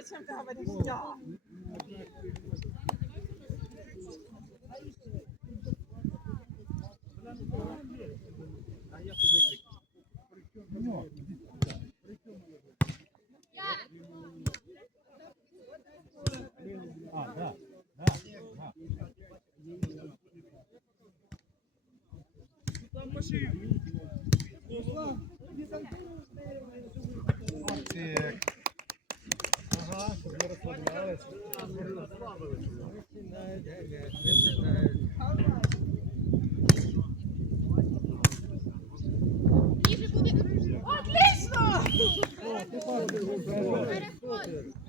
зачем ты говоришь я? А, да, да, да. Так. Ага, щоб не розслаблялись. Отлично! О, ти бачиш,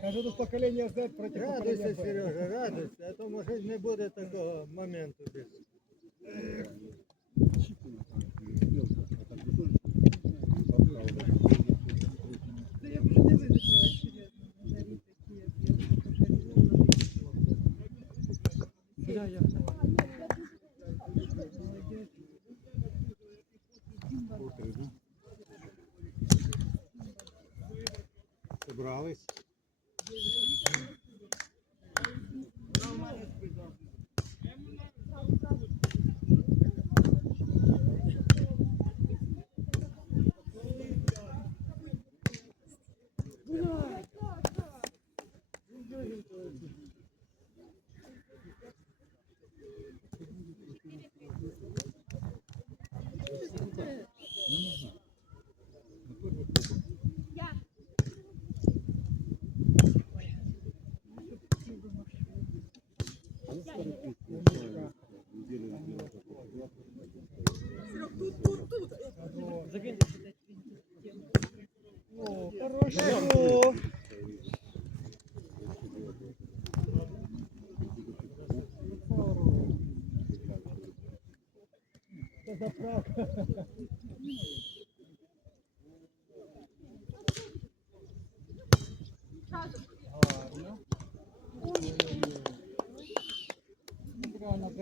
Кажу, тут покоління Z проти Радуйся, Сережа, радуйся, а то може не буде такого моменту більше.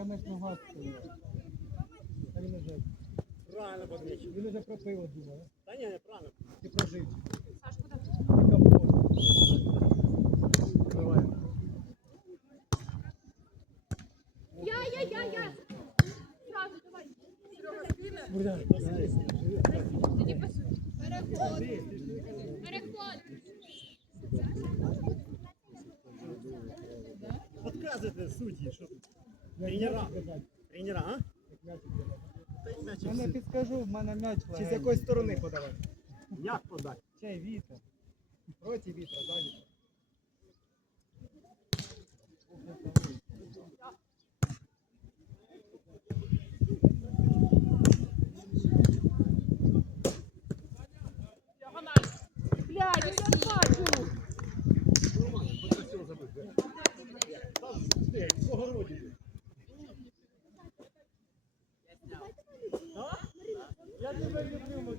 Прямо ж нога стоїть. А він уже, Правильно подмічив. він уже про пиво думає. Та ні, неправильно. Ти прожив. Саш, куда? На Я, я, я, я. Сразу, давай. Буря. Тоді пасуй. Переход. Переход. Підказуйте судді, що Тренера. тренера, а? Я не підскажу, в мене м'яч Чи з легенький. якої сторони подавати? Як подати? Чай вітер. Проти вітра, за вітер. Блядь, я не бачу. Я тебе люблю, Максим. О, Боже!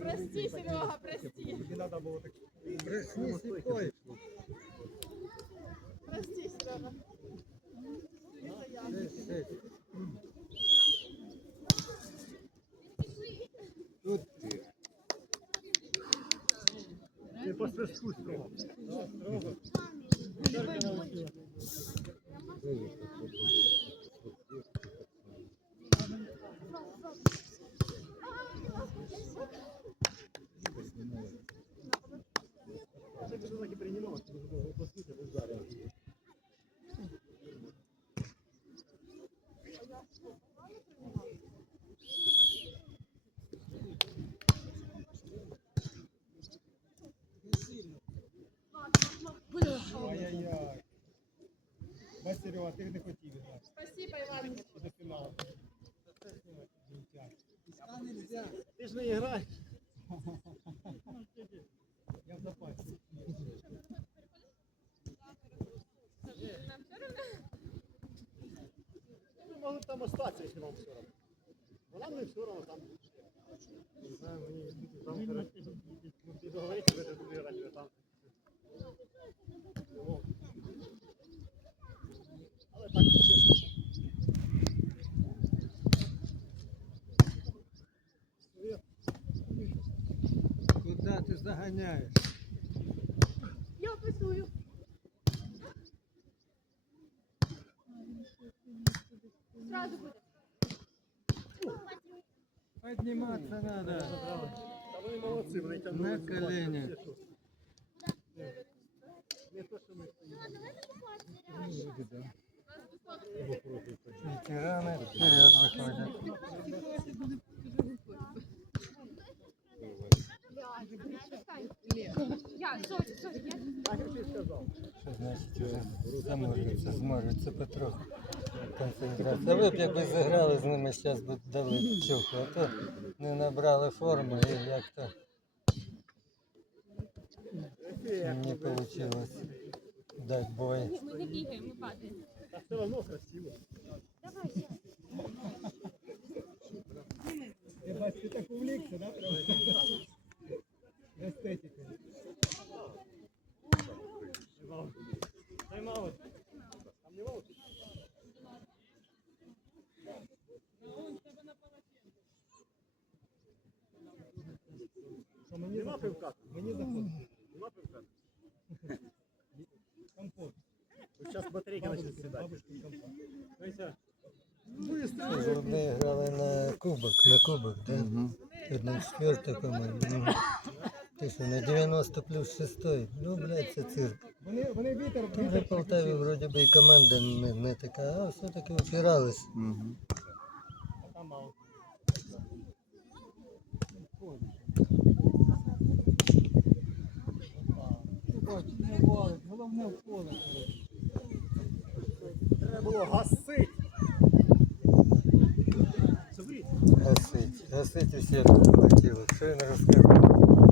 Прости, Серега, прости. Тобі треба було так. Брехні сліпой. Серега, ти не хотів. Спасибо, Иван. До фіналу. Ти ж не граєш. Я в запасі. Нам все равно? можуть там остатися, якщо вам все одно. Вона не все одно там. Не знаю, мені там коротше, ну, ти договоритися, ви туди грати, ви там. Ну, Але так чесно. Куди ти заганяєш? Я пасую. Молодці, вони На колени. Ветерани вперед виходять. Я, сорі, сорі, я. Так, як ти сказав. Що значить вже заморюється, зморюється потроху. Концентрація. Ви б якби заграли з ними, зараз би дали чуху, а то не набрали форму і як то не вийшло дати бой. Ми не бігаємо, ми падаємо. Та все одно красиво. Давай, ще. Ти бачиш, ти так увлекся, да? Прям? Естетикою. Тайм-аут. Там не. Що мені Нема пивка. Мені заходить. Нема пивка. Компот. Зараз батарейки почнуть сідати. Вони грали на кубок, на кубок, да? Одна четверта команда. Ну, Ти що, на 90 плюс 6. Ну, блядь, це цирк. Вони, вони вітер, Там на вітер Полтаві вроді би і команда не, не така, а все-таки опирались. Валить, головне в поле. Треба було. Смотри, Гасить, гасить усіх хотіло. Що я не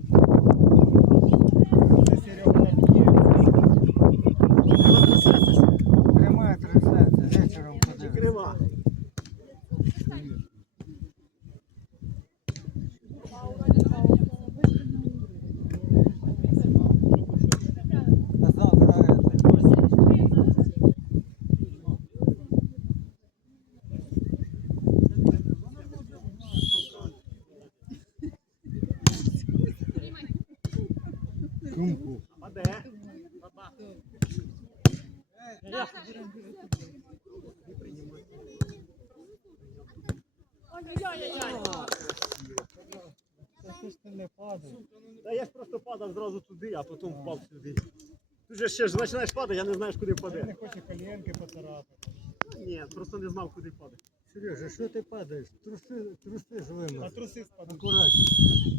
потім впав сюди. Тут же ще ж починаєш падати, я не знаєш, куди Не впаде. хоче коленки поцарапати. Ні, просто не знав, куди падати. Сережа, що ти падаєш? Труси, труси ж А вимив. труси спадуть. Акуратно.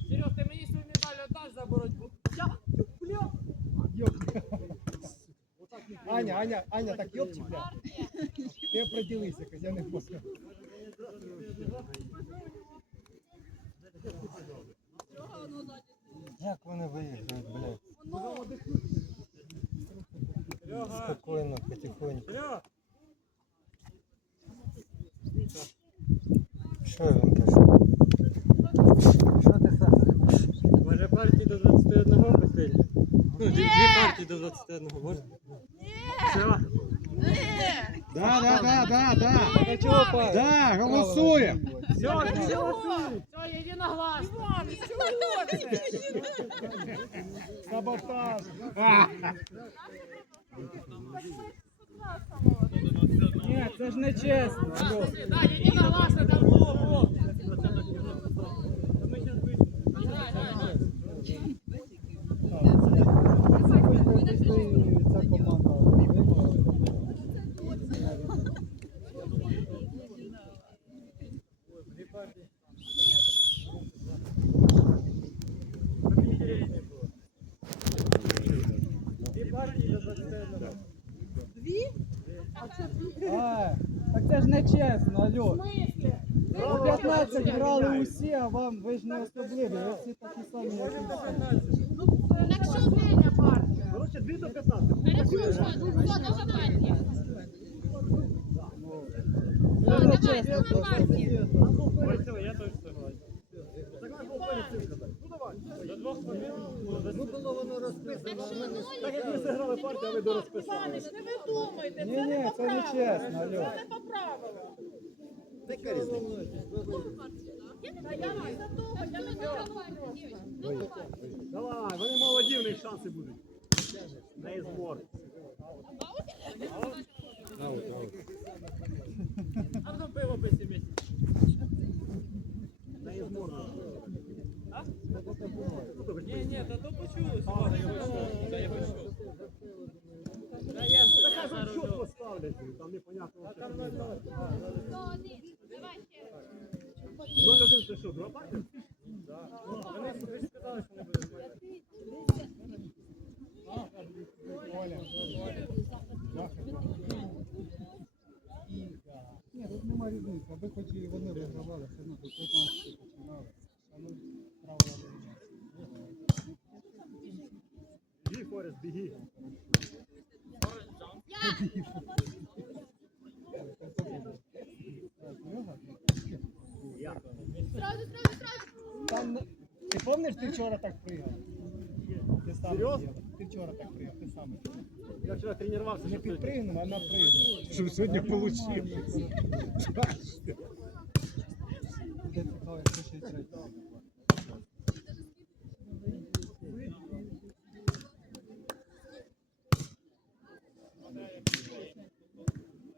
Серег, ти мені свою медаль віддаш за боротьбу? Аня, Аня, Аня, так бля. Ти определися, я не можу. Як вони виїжджають, блядь? Спокійно, потихоньку. Що? Що ти Саша? Може партії до 21 посильні? Ну, дві, дві партії до 21, можна? Все. Да, да, да, да, да. Да, голосуємо. Все, все, все, єдиногласно. Саботаж. Ні, це ж не чесно. Алло. Так, єдиногласно там було, було. Ця команда отримала. Дві партії до 21. А, так це ж не чесно, алло. У 15 грали усі, а вам ви ж не особливі, ви всі такі самі, як і всі. Якщо Веня партія. Коротше, 2 до 15. Хорошо, що? Двоха партія. нечесно просто. Ось цього я теж согласен. До двох хвилин. Ну було воно розписано, Так як ми зіграли партію, а ви дорозписали. Іванич, не видумайте, Ні, це ні, не по це не правилам. чесно, алло. Це не по правилам. Яка різниця? Я не за того, я не боялась. Давай, вони молоді, в них шанси будуть. Не збор. А ну пиво песиміст. Не збор. Ні, та то почулось. Та я почув. Та я Так я а що зараз. поставлять? Там непонятно. що там. Давай ще. 0-1 це що, друга партія? Вони сказали, що не буде. Ні, тут нема різниці, аби хоч і вони вигравали, все одно тут 15 починали. А ми правила вирішили. Біги. Сразу, сразу, сразу. Там, ти пам'ятаєш, ти вчора так пригав? Ти сам Серйозно? Ти вчора так пригав, ти сам. Я вчора тренувався. Не підпригнув, а напригнув. Щоб сьогодні получив. Де цікаво, як ще третій.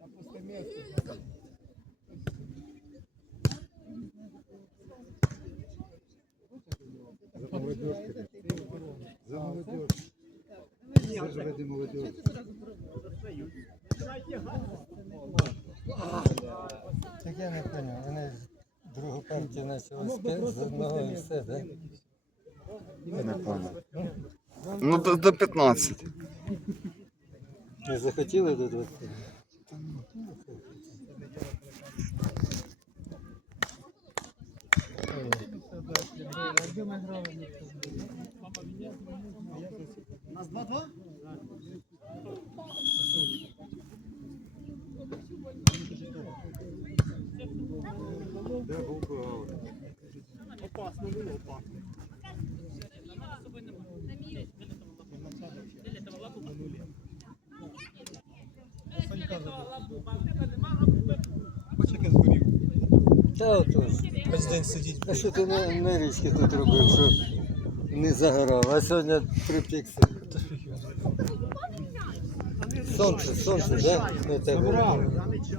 На пусте місце. За молодежь. За молодежь. Це ж ради молодежь. Так я не поняв, вони другу партію почали з одного і все, так? Не понял. Ну, до, до 15. Не захотіли до 20? Якби ми грали, б Нас 2-2? Де був? Опасно було, опасно. Та отож. Хоч день сидіть. А що ти на, на річці тут робив, що не загорав, а сьогодні припікся. Сонце, сонце, да? Ну, тебе.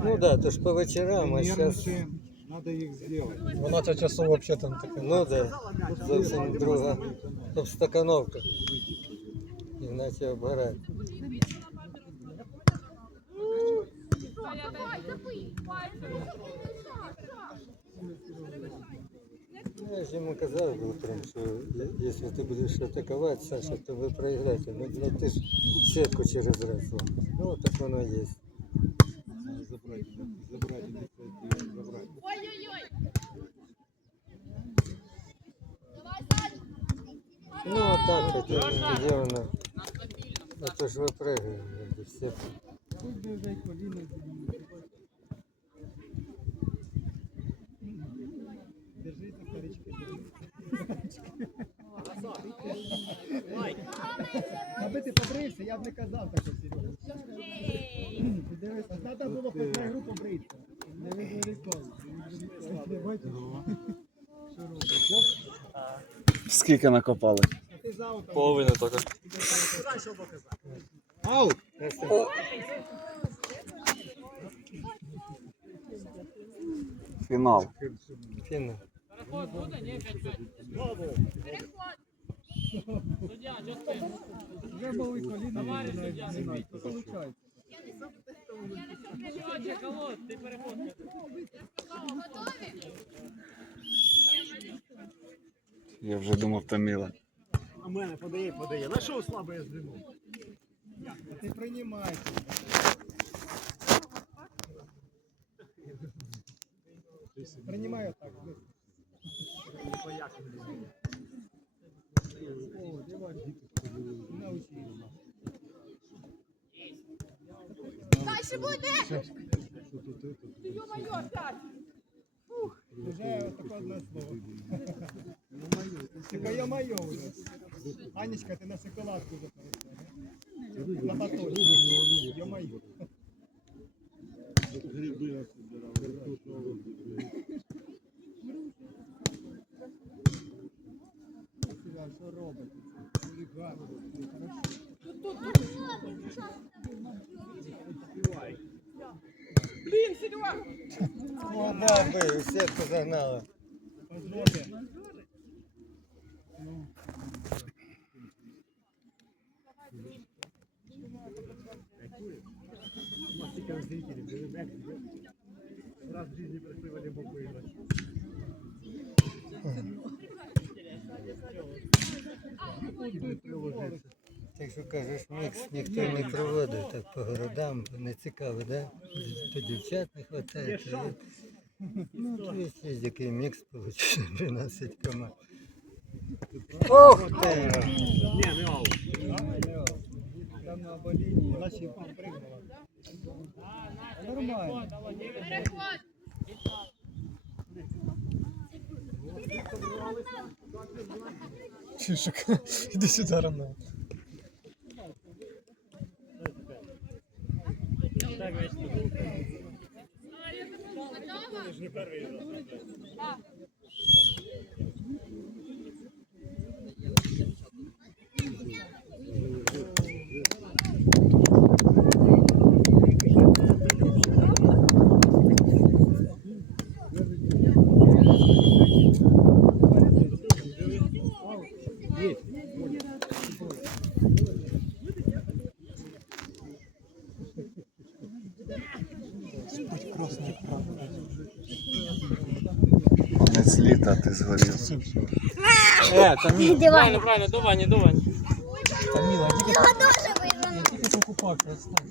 ну да, то ж по вечорам, а зараз. Нервничаем. Надо їх зробити. 12 часов взагалі там таке. Ну да, зовсім друга обстакановка. Іначе обгорає. ж йому казав утром, що я- якщо ти будеш атакувати, Саша, то ви проіграєте. Ну, блядь, ти ж сітку через раз ломиш. Ну, так воно є. Забрати, забрати ініціативу, забрати. Ой-ой-ой. Давай, Сань. Ну, а так, тоді, тоді воно. А то ж випригує, блядь, і все. Я б не казав таке Серега. Дивись, а треба було по на групу брити. Не відрізково. Скільки накопали? Половину тільки. Показай, Фінал. Фінал. Переход буде? Ні, 5-5. треба і коліна. Я вже думав, втомила. А мене подає, подає. На що слабо я здиму? Ти приймай. Приймаю так. Поясню. Дальше буде. тут это. Ё-моё, опять! Вже таке одне слово. Тільки я моє вже. Анечка, ти на шоколадку вже перейшла. На батон. Я моє. Гриби картошку. Що робите? Блин, Серега! Мастика зрители, были Раз в жизни пришли в Олимпиаду играть. Так що кажеш, мікс ніхто не проводить так по городам, не цікаво, да? То дівчат не вистачає. То... Ну, то є який мікс виходить, 12 команд. Ох ти! Не, не. Там на боліні, наші пригнули. Нормально. Чушок, іди сюди рано. Так, весь Конець літа ти згорів. Е, Таміла, правильно, правильно, до Вані, до Вані. Таміла, я тільки, я тільки покупав, представь.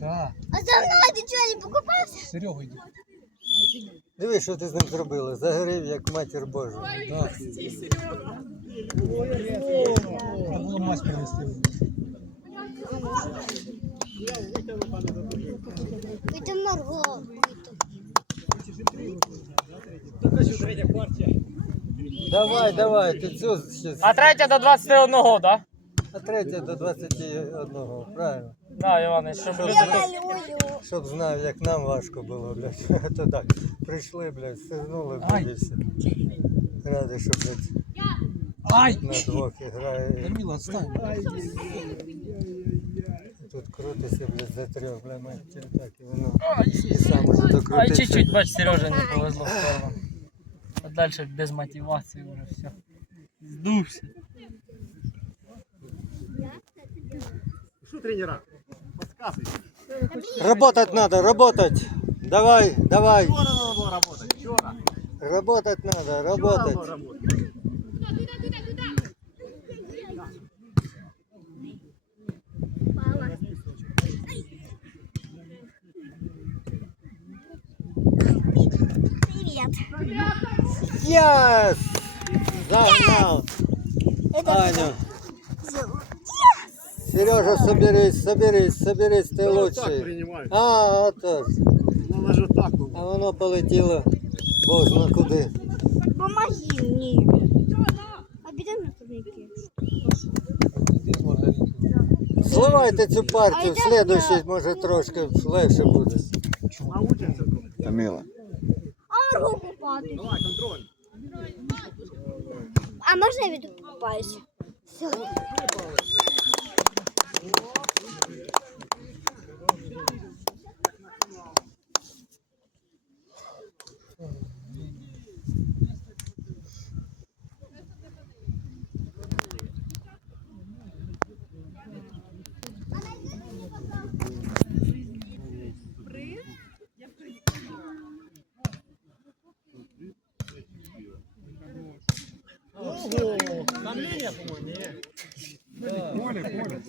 Так, А за мною ти чого не покупався? Серега йди. Диви, що ти з ним зробила. Загорів, як матір Божа. Так, Прости, Серега! треба було мазь принести. Давай, давай, ти цю ще. А третя до 21, так? А третя до 21, правильно. Да, Іване, щоб Щоб, Я щоб знав, як нам важко було, блядь. А то так, прийшли, блядь, сигнули, Ай. блядь, і все. Ради, що, блядь, Ай! на двох грає. Таміла, отстань. Тут крутиться, блядь, за трьох, блядь, матір, так, і воно. І сам уже Ай, чуть-чуть, бач, Сережа не повезло в сторону. А дальше без мотивации уже все. Сдувся. Что тренера? Подсказывай. Работать надо, работать. Давай, давай. Вчера надо было работать. Вчера. Работать надо, было работать. Yes! Загнал. Это Аню. Сережа, соберись, соберись, соберись, ты Да вот так лучший. принимают. А, отож. Ну, она же так. ну. А воно полетіло. Бог зна куди. помоги мне. А беда на турнике. Сливайте цю партію, в слідуючий може трошки легше буде. Научимся. Таміла. А руку падает. Давай, контроль. А можно я відкупаюся? Все. Давление, по-моему, нет. Поле, поле.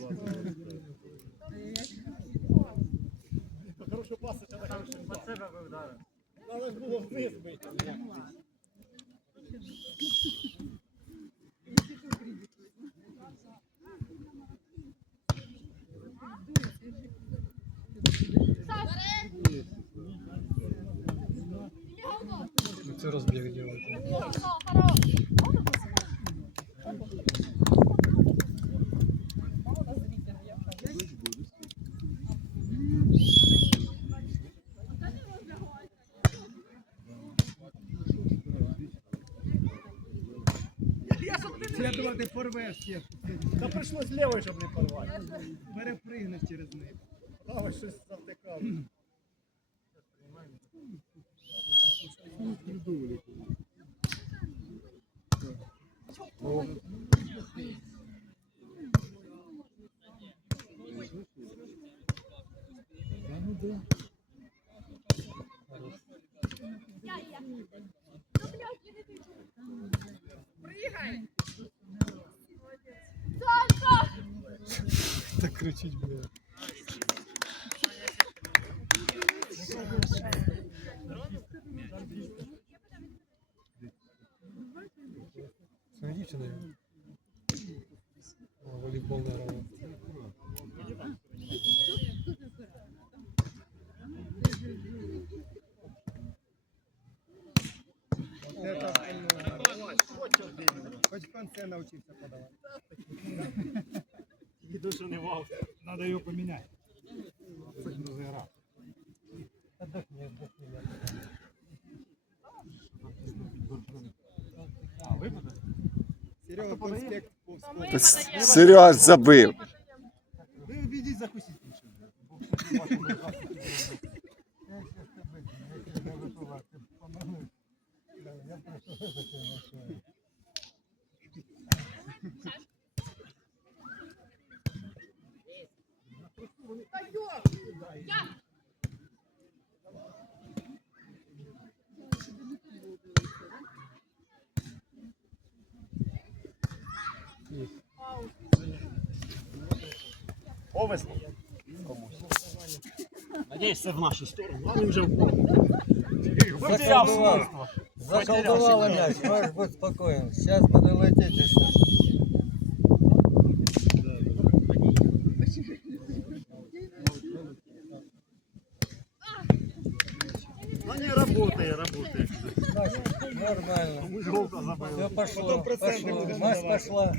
Хороший пас, це так під себе вивдали. Але ж було вниз бити. Це розбіг ділянку. Думав, порвеш ще. Та прийшлось лівою, щоб не порвати. Перепригнеш через них. А ось щось завтикало. Так кричить буде. Це дівчина. Волейбол грала. Ну, Хоч в конце навчився подавати. Іду, що не вав. Треба його поміняти. Це не зіграв. Отдохни, отдохни. А, випаде? Серега, конспект повз Та С- Серега забив. Повезло. Комусь. Надіюсь, це в нашу сторону. А він вже впав. Потеряв Заколдував. свойство. Заколдувала м'яч, можеш бути спокоєн. Зараз буде летіти і все. Ну не работає, работає. Так, Нормально. Комусь голка забили. Все пошло, пошло. Мась пошла.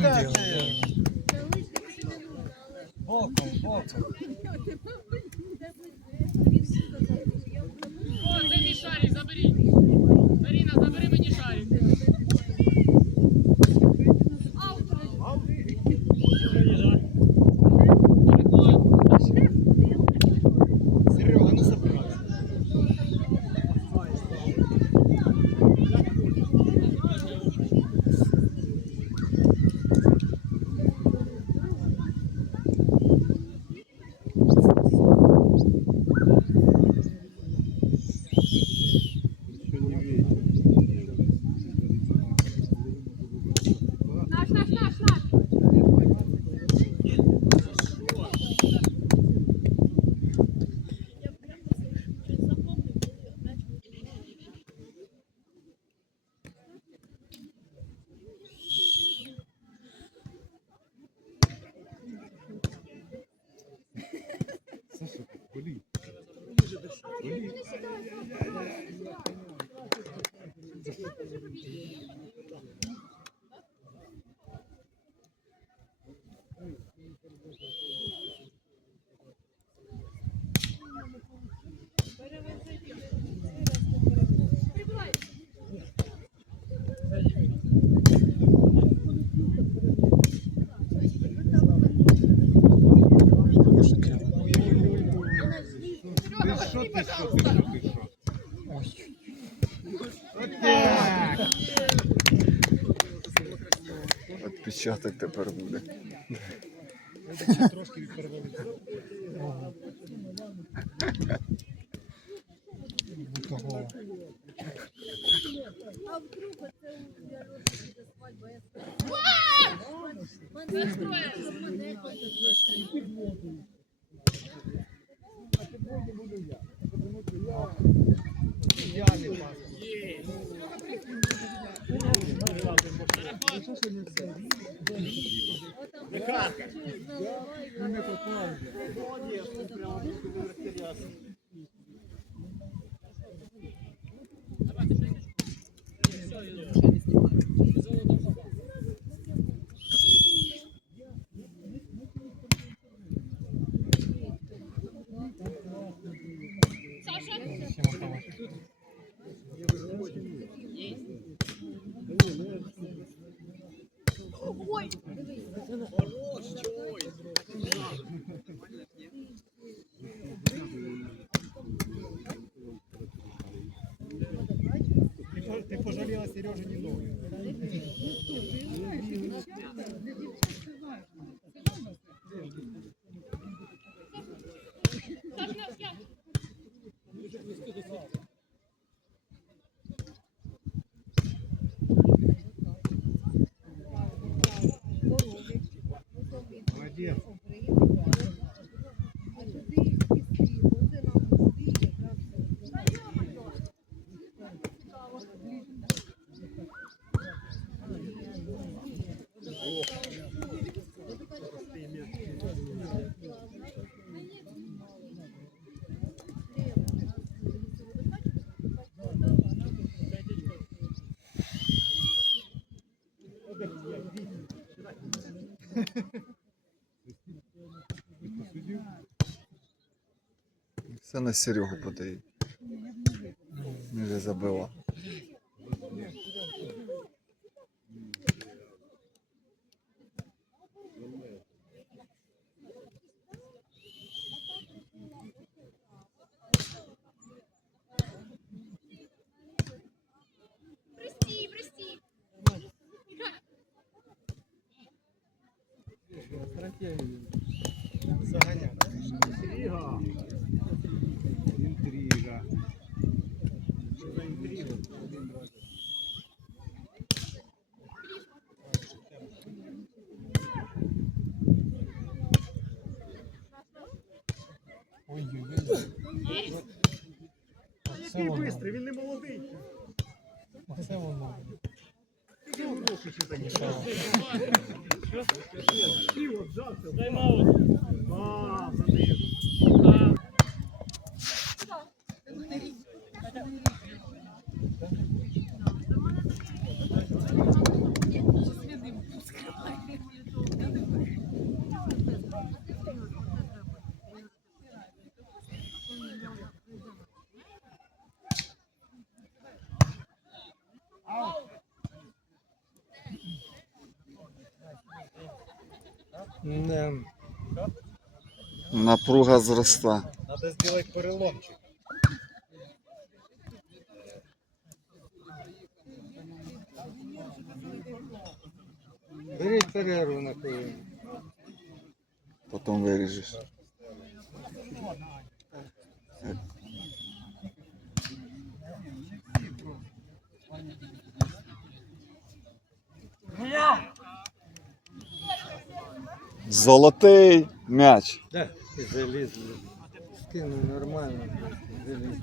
Що він Серега, возьми, пожалуйста. Отпечаток тепер буде. Трошки перевели. Все на Серегу подає. Не забыла. Бистрий, він не молодий. Це воно. Взявся. А, за ним. Не, Напруга зросла. Надо сделать переломчик. беріть перерву на хвилину. Потім виріжеш. Золотий м'яч. Да. І заліз. Скинув нормально. Заліз.